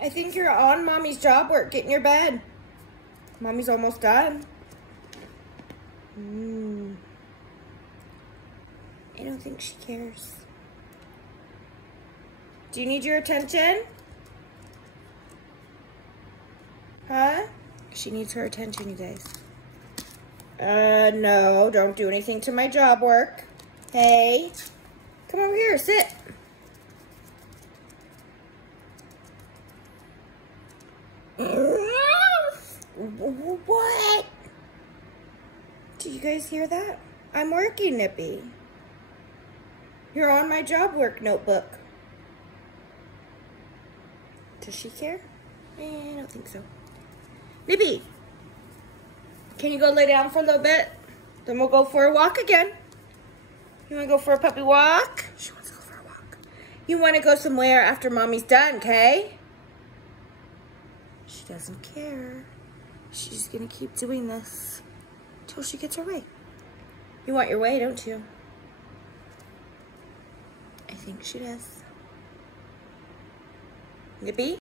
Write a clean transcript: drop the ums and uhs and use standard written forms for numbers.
I think you're on Mommy's job work. Get in your bed. Mommy's almost done. I don't think she cares. Do you need your attention? Huh? She needs her attention, you guys. No, don't do anything to my job work. Hey, come over here, sit. What? Do you guys hear that? I'm working, Nippy. You're on my job work notebook. Does she care? I don't think so. Nippy, can you go lay down for a little bit? Then we'll go for a walk again. You want to go for a puppy walk? She wants to go for a walk. You want to go somewhere after Mommy's done, okay? She doesn't care. She's going to keep doing this till she gets her way. You want your way, don't you? I think she does. Nippy?